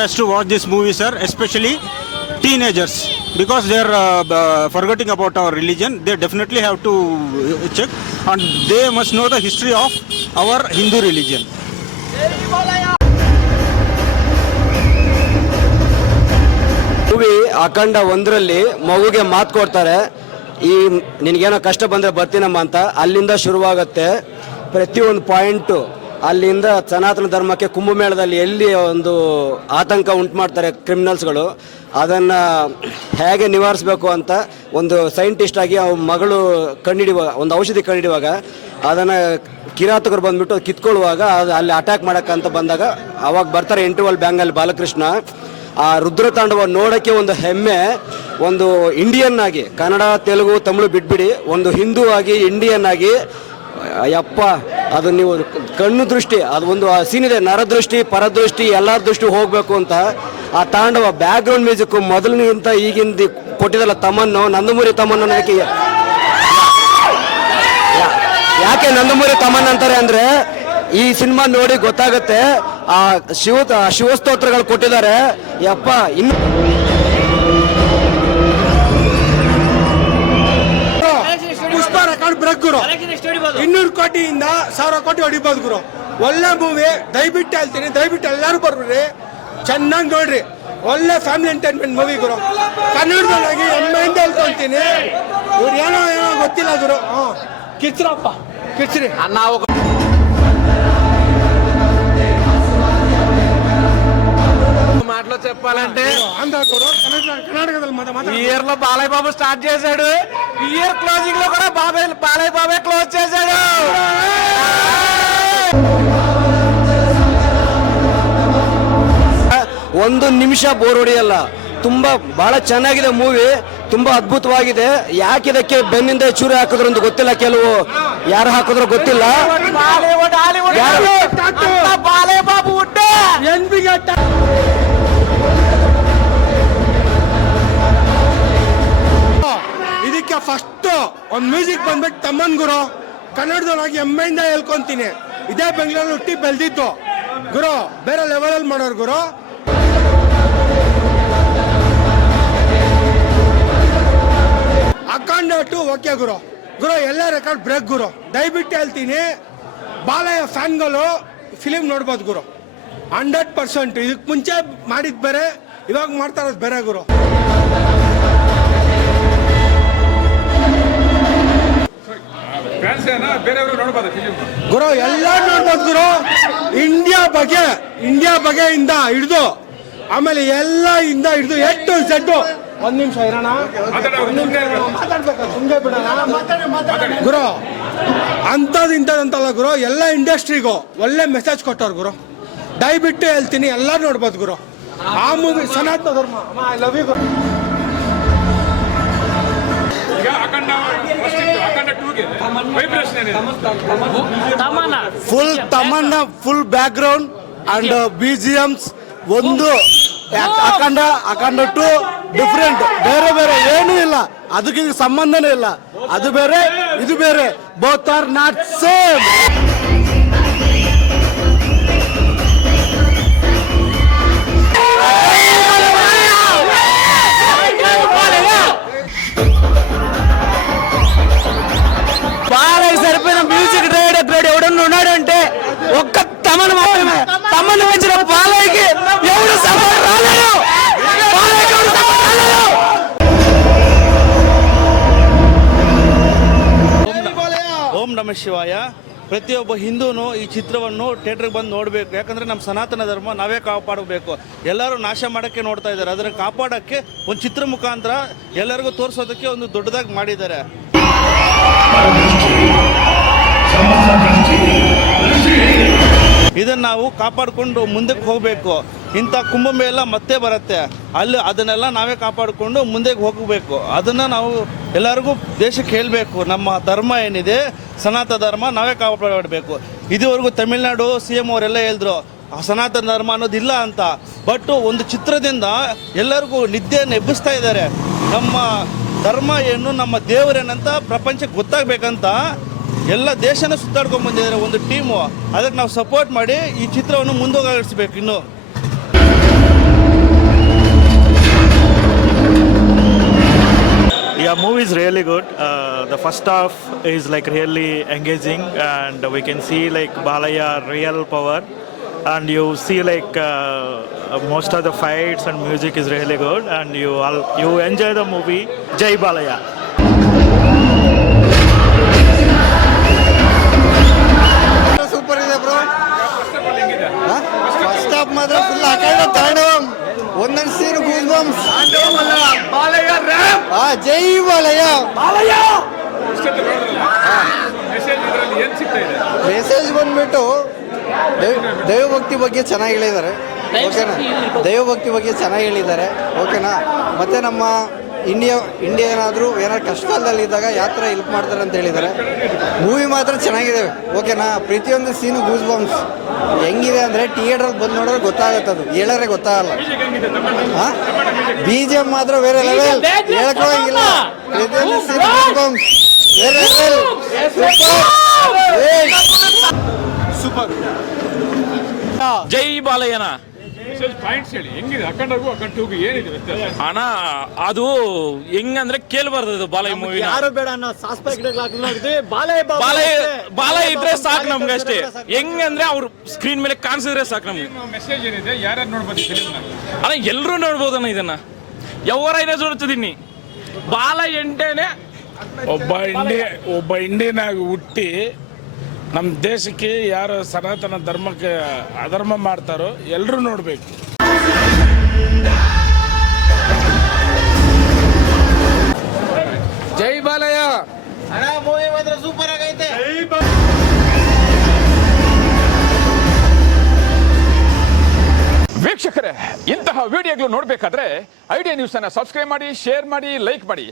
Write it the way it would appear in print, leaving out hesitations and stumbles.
has to watch this movie, sir, especially teenagers, because they are forgetting about our religion. They definitely have to check, and they must know the history of our Hindu religion. Movie ಅಖಂಡ ಒಂದರಲ್ಲಿ ಮಗುಗೆ ಮಾತು ಕೊಡ್ತಾರೆ, ಈ ನಿನಗೇನೋ ಕಷ್ಟ ಬಂದರೆ ಬರ್ತೀನಮ್ಮ ಅಂತ. ಅಲ್ಲಿಂದ ಶುರುವಾಗುತ್ತೆ ಪ್ರತಿಯೊಂದು ಪಾಯಿಂಟು. ಅಲ್ಲಿಂದ ಸನಾತನ ಧರ್ಮಕ್ಕೆ ಕುಂಭಮೇಳದಲ್ಲಿ ಎಲ್ಲಿ ಒಂದು ಆತಂಕ ಉಂಟು ಮಾಡ್ತಾರೆ ಕ್ರಿಮಿನಲ್ಸ್ಗಳು, ಅದನ್ನು ಹೇಗೆ ನಿವಾರಿಸಬೇಕು ಅಂತ ಒಂದು ಸೈಂಟಿಸ್ಟ್ ಆಗಿ ಅವ್ನ ಮಗಳು ಕಂಡುಹಿಡಿಯುವಾಗ, ಒಂದು ಔಷಧಿ ಕಂಡುಹಿಡಿಯುವಾಗ ಅದನ್ನು ಕಿರಾತಕರು ಬಂದುಬಿಟ್ಟು ಕಿತ್ಕೊಳ್ಳುವಾಗ ಅದು ಅಲ್ಲಿ ಅಟ್ಯಾಕ್ ಮಾಡೋಕ್ಕಂತ ಬಂದಾಗ ಅವಾಗ ಬರ್ತಾರೆ ಇಂಟರ್ವಲ್ ಬ್ಯಾಂಗಲ್ಲಿ ಬಾಲಕೃಷ್ಣ. ಆ ರುದ್ರತಾಂಡವ ನೋಡೋಕ್ಕೆ ಒಂದು ಹೆಮ್ಮೆ. ಒಂದು ಇಂಡಿಯನ್ ಆಗಿ, ಕನ್ನಡ ತೆಲುಗು ತಮಿಳು ಬಿಟ್ಬಿಡಿ, ಒಂದು ಹಿಂದೂ ಆಗಿ ಇಂಡಿಯನ್ ಆಗಿ, ಯಪ್ಪ ಅದು ನೀವು ಕಣ್ಣು ದೃಷ್ಟಿ, ಅದು ಒಂದು ಸೀನ್ ಇದೆ, ನರದೃಷ್ಟಿ ಪರದೃಷ್ಟಿ ಎಲ್ಲರ ದೃಷ್ಟಿ ಹೋಗಬೇಕು ಅಂತ. ಆ ತಾಂಡವ ಬ್ಯಾಕ್ಗ್ರೌಂಡ್ ಮ್ಯೂಸಿಕ್ ಮೊದಲಿನಿಂದ ಈಗಿಂದ ಕೊಟ್ಟಿದ್ದಲ್ಲ ತಮ್ಮನ್ನು, ನಂದಮೂರಿ ತಮ್ಮನ್ನು ಅನ್ನೋದಕ್ಕೆ ಯಾಕೆ ನಂದಮೂರಿ ತಮ್ಮನ್ ಅಂತಾರೆ ಅಂದರೆ ಈ ಸಿನಿಮಾ ನೋಡಿ ಗೊತ್ತಾಗುತ್ತೆ. ಆ ಶಿವಸ್ತೋತ್ರಗಳು ಕೊಟ್ಟಿದ್ದಾರೆ, ಯಪ್ಪ. ಇನ್ನು ಪುಷ್ಪ ರೆಕಾರ್ಡ್ ಬ್ರೇಕ್ ಗುರು, 200 ಕೋಟಿಯಿಂದ 1000 ಕೋಟಿ ಹೊಡಿಬೋದು ಗುರು. ಒಳ್ಳೆ ಮೂವಿ, ದಯವಿಟ್ಟು ಹೇಳ್ತೀನಿ, ದಯವಿಟ್ಟು ಎಲ್ಲರೂ ಬರ್ಬಿಡ್ರಿ, ಚೆನ್ನಾಗಿ ನೋಡ್ರಿ. ಒಳ್ಳೆ ಫ್ಯಾಮಿಲಿ ಎಂಟರ್ಟೈನ್ಮೆಂಟ್ ಮೂವಿ ಗುರು. ಕನ್ನಡದೊಳಗೆ ಹೆಮ್ಮೆಯಿಂದ ಹೇಳ್ಕೊಂತೀನಿ. ಇವ್ರು ಏನೋ ಗೊತ್ತಿಲ್ಲ ಗುರು. ಕಿಚ್ರಪ್ಪ ಕಿಚ್ರಿ ನಾವು మాటలో చెప్పాలంటే ఈ ఇయర్ లో బాలయ్య బాబు స్టార్ట్ చేశాడు, ఈ ఇయర్ క్లోజింగ్ లో కూడా బాలయ్య బాబే క్లోజ్ చేశాడు. ಒಂದು ನಿಮಿಷ ಬೋರ್ ಹೊಡೆಯಲ್ಲ. ತುಂಬಾ ಬಹಳ ಚೆನ್ನಾಗಿದೆ ಮೂವಿ, ತುಂಬಾ ಅದ್ಭುತವಾಗಿದೆ. ಯಾಕಿದಕ್ಕೆ ಬೆನ್ನಿಂದ ಚೂರಿ ಹಾಕಿದ್ರು ಅಂತ ಗೊತ್ತಿಲ್ಲ, ಕೆಲವು ಯಾರು ಹಾಕಿದ್ರು ಗೊತ್ತಿಲ್ಲ. ಬಾಲಯ್ಯ ಬಾಬು ಇದಕ್ಕೆ ಫಸ್ಟ್ ಒಂದು ಮ್ಯೂಸಿಕ್ ಬಂದ್ಬಿಟ್ಟು ತಮ್ಮನ್ ಗುರು. ಕನ್ನಡದೊಳಗೆ ಹೆಮ್ಮೆಯಿಂದ ಹೇಳ್ಕೊಂತೀನಿ, ಇದೇ ಬೆಂಗಳೂರು ಹುಟ್ಟಿ ಬೆಳೆದಿತ್ತು ಗುರು, ಬೇರೆ ಲೆವೆಲ್ ಮಾಡೋರು ಗುರು. ಅಖಂಡ 2 ಓಕೆ ಗುರು. ಗುರು ಎಲ್ಲ ರೆಕಾರ್ಡ್ ಬ್ರೇಕ್ ಗುರು. ದಯವಿಟ್ಟು ಹೇಳ್ತೀನಿ, ಬಾಲಯ್ಯ ಫ್ಯಾನ್ಗಳು ಫಿಲಿಮ್ ನೋಡ್ಬೋದು ಗುರು. 100%. ಇದಕ್ಕೆ ಮುಂಚೆ ಮಾಡಿದ್ ಬೇರೆ, ಇವಾಗ ಮಾಡ್ತಾ ಇರೋದು ಬೇರೆ ಗುರು. ಗುರು ಎಲ್ಲ ನೋಡ್ಬೋದು ಗುರು. ಇಂಡಿಯಾ ಬಗೆಯಿಂದ ಹಿಡಿದು ಆಮೇಲೆ ಎಲ್ಲ ಇಂದ ಹಿಡಿದು ಎಟ್ಟು ಸೆಟ್ಟು. ಒಂದ್ ನಿಮಿಷ ಇರೋಣ, ಸುಮ್ಮನೆ ಬಿಡೋಣ ಗುರು. ಅಂಥದ್ದು ಇಂಥದ್ದಂತಲ್ಲ ಗುರು, ಎಲ್ಲ ಇಂಡಸ್ಟ್ರಿಗೂ ಒಳ್ಳೆ ಮೆಸೇಜ್ ಕೊಟ್ಟವ್ರು ಗುರು. ದಯವಿಟ್ಟು ಹೇಳ್ತೀನಿ, ಎಲ್ಲ ನೋಡ್ಬೋದು ಗುರು. ಆ movie Sanatana Dharma. I love you ಗುರು. ಫುಲ್ ತಮನ್ನ, full background and BGMs. ಒಂದು ಅಖಂಡ 2 ಡಿಫ್ರೆಂಟ್, ಬೇರೆ ಬೇರೆ ಏನೂ ಇಲ್ಲ, ಅದಕ್ಕೆ ಸಂಬಂಧನೇ ಇಲ್ಲ. ಅದು ಬೇರೆ ಇದು ಬೇರೆ, ಬೋತ್ ಆರ್ ನಾಟ್ ಸೇಮ್. బాగా సరిపోయిన మ్యూజిక్ డైరెక్టర్ ఎవడన్నా ఉన్నాడు అంటే ఒక్క తమను మాత్రమే. తమను పెంచిన బాలయ్యకి ఎవరు సపోర్ట్ రాలేదు. ಓಂ ನಮಃ ಶಿವಾಯ. ಪ್ರತಿಯೊಬ್ಬ ಹಿಂದೂನು ಈ ಚಿತ್ರವನ್ನು ಥಿಯೇಟರ್ಗೆ ಬಂದು ನೋಡಬೇಕು. ಯಾಕಂದರೆ ನಮ್ಮ ಸನಾತನ ಧರ್ಮ ನಾವೇ ಕಾಪಾಡಬೇಕು. ಎಲ್ಲರೂ ನಾಶ ಮಾಡೋಕ್ಕೆ ನೋಡ್ತಾ ಇದ್ದಾರೆ, ಅದನ್ನು ಕಾಪಾಡೋಕ್ಕೆ ಒಂದು ಚಿತ್ರ ಮುಖಾಂತರ ಎಲ್ಲರಿಗೂ ತೋರಿಸೋದಕ್ಕೆ ಒಂದು ದೊಡ್ಡದಾಗಿ ಮಾಡಿದ್ದಾರೆ. ಇದನ್ನು ನಾವು ಕಾಪಾಡಿಕೊಂಡು ಮುಂದಕ್ಕೆ ಹೋಗಬೇಕು. ಇಂಥ ಕುಂಭಮೇಳ ಮತ್ತೆ ಬರುತ್ತೆ, ಅಲ್ಲಿ ಅದನ್ನೆಲ್ಲ ನಾವೇ ಕಾಪಾಡಿಕೊಂಡು ಮುಂದೆ ಹೋಗಬೇಕು. ಅದನ್ನು ನಾವು ಎಲ್ಲರಿಗೂ ದೇಶಕ್ಕೆ ಹೇಳಬೇಕು. ನಮ್ಮ ಧರ್ಮ ಏನಿದೆ ಸನಾತನ ಧರ್ಮ ನಾವೇ ಕಾಪಾಡಬೇಕು. ಇದುವರೆಗೂ ತಮಿಳ್ನಾಡು CM ಅವರೆಲ್ಲ ಹೇಳಿದ್ರು ಸನಾತನ ಧರ್ಮ ಅನ್ನೋದಿಲ್ಲ ಅಂತ. ಬಟ್ ಒಂದು ಚಿತ್ರದಿಂದ ಎಲ್ಲರಿಗೂ ನಿದ್ದೆಯನ್ನು ಎಬ್ಬಿಸ್ತಾ ಇದ್ದಾರೆ. ನಮ್ಮ ಧರ್ಮ ಏನು, ನಮ್ಮ ದೇವರೇನಂತ ಪ್ರಪಂಚಕ್ಕೆ ಗೊತ್ತಾಗಬೇಕಂತ ಎಲ್ಲ ದೇಶನ ಸುತ್ತಾಡ್ಕೊಂಡು ಬಂದಿದ್ದಾರೆ ಒಂದು ಟೀಮು. ಅದಕ್ಕೆ ನಾವು ಸಪೋರ್ಟ್ ಮಾಡಿ ಈ ಚಿತ್ರವನ್ನು ಮುಂದೋಗಿಸ್ಬೇಕು. ಇನ್ನು Yeah, movie is really good. The first half is like really engaging, and we can see like Balaya real power, and you see like most of the fights and music is really good, and you enjoy the movie. Jai Balaya. Super ಇದೆ bro. First half ಮಾತ್ರ full ಅಖಂಡ ತಾಂಡವಂ. ಒಂದೊಂದು scene goose bumps. ಜೈ Balayya. Message ಬಂದ್ಬಿಟ್ಟು ದೈವಭಕ್ತಿ ಬಗ್ಗೆ ಚೆನ್ನಾಗಿ ಹೇಳಿದ್ದಾರೆ, ಓಕೆನಾ. ದೈವಭಕ್ತಿ ಬಗ್ಗೆ ಚೆನ್ನಾಗಿ ಹೇಳಿದ್ದಾರೆ, ಓಕೆನಾ. ಮತ್ತೆ ನಮ್ಮ ಇಂಡಿಯಾ ಏನಾದರೂ ಏನಾದ್ರು ಕಷ್ಟದಲ್ಲಿದ್ದಾಗ ಯಾವ ಥರ ಹೆಲ್ಪ್ ಮಾಡ್ತಾರೆ ಅಂತ ಹೇಳಿದ್ದಾರೆ. ಮೂವಿ ಮಾತ್ರ ಚೆನ್ನಾಗಿದೆ, ಓಕೆನಾ. ಪ್ರತಿಯೊಂದು ಸೀನು ಗೂಸ್ ಬಾಂಬ್ಸ್ ಹೆಂಗಿದೆ ಅಂದರೆ ಥಿಯೇಟ್ರಲ್ಲಿ ಬಂದು ನೋಡಿದ್ರೆ ಗೊತ್ತಾಗುತ್ತೆ, ಅದು ಹೇಳೋರೆ ಗೊತ್ತಾಗಲ್ಲ. ಹಾಂ, BGM ಮಾತ್ರ ಬೇರೆ ಲೆವೆಲ್, ಹೇಳ್ಕೊಳಂಗಿಲ್ಲ. ಪ್ರತಿಯೊಂದು ಸೀನು ಗೂಸ್ ಬಾಂಬ್ಸ್ ಬೇರೆ ಲೆವೆಲ್. ಸೂಪರ್. ಜೈ ಬಾಲಯ್ಯನ ಪಾಯಿಂಟ್ಸ್ ಹೇಳಿ, ಹೆಂಗಿದೆ ಅಖಂಡಗೂ ಅಖಂಡ 2ಗೂ ಏನಿದೆ ವ್ಯತ್ಯಾಸ? ಅಣ್ಣ ಅದು ಹೆಂಗಂದ್ರೆ ಕೇಳ್ಬಾರ್ದು ಇದು ಬಾಲಯ್ಯ ಮೂವಿ. ಯಾರು ಬೇಡ ಅನ್ನೋ ಬಾಲಯ್ಯ ಇದ್ರೆ ಸಾಕು ನಮ್ಗೆ ಅಷ್ಟೇ. ಹೆಂಗಂದ್ರೆ ಅವ್ರು ಸ್ಕ್ರೀನ್ ಮೇಲೆ ಕಾಣಿಸಿದ್ರೆ ಸಾಕು ನಮ್ಗೆ. ಮೆಸೇಜ್ ಏನಿದೆ, ಯಾರ್ಯಾರು ನೋಡ್ಬೋದು ಫಿಲ್ಮ್ನ? ಅಣ್ಣ ಎಲ್ಲರೂ ನೋಡ್ಬೋದಣ್ಣ ಇದನ್ನ, ఎవరైనా చూడొచ్చు. ಬಾಲಯ್ಯ ಎಂಟೇನೆ ಒಬ್ಬ ಇಂಡಿಯನ್ ಆಗಿ ಹುಟ್ಟಿ ನಮ್ಮ ದೇಶಕ್ಕೆ ಯಾರು ಸನಾತನ ಧರ್ಮಕ್ಕೆ ಅಧರ್ಮ ಮಾಡ್ತಾರೋ ಎಲ್ಲರೂ ನೋಡಬೇಕು. ಜೈ ಬಾಲಯ್ಯ. ಮೂವಿ ಮಾತ್ರ ಸೂಪರ್ ಆಗೈತೆ. ವೀಕ್ಷಕರೇ, ಇಂತಹ ವಿಡಿಯೋಗಳು ನೋಡಬೇಕಾದ್ರೆ ಐಡಿಯಾ ನ್ಯೂಸ್ ಅನ್ನು ಸಬ್ಸ್ಕ್ರೈಬ್ ಮಾಡಿ, ಶೇರ್ ಮಾಡಿ, ಲೈಕ್ ಮಾಡಿ.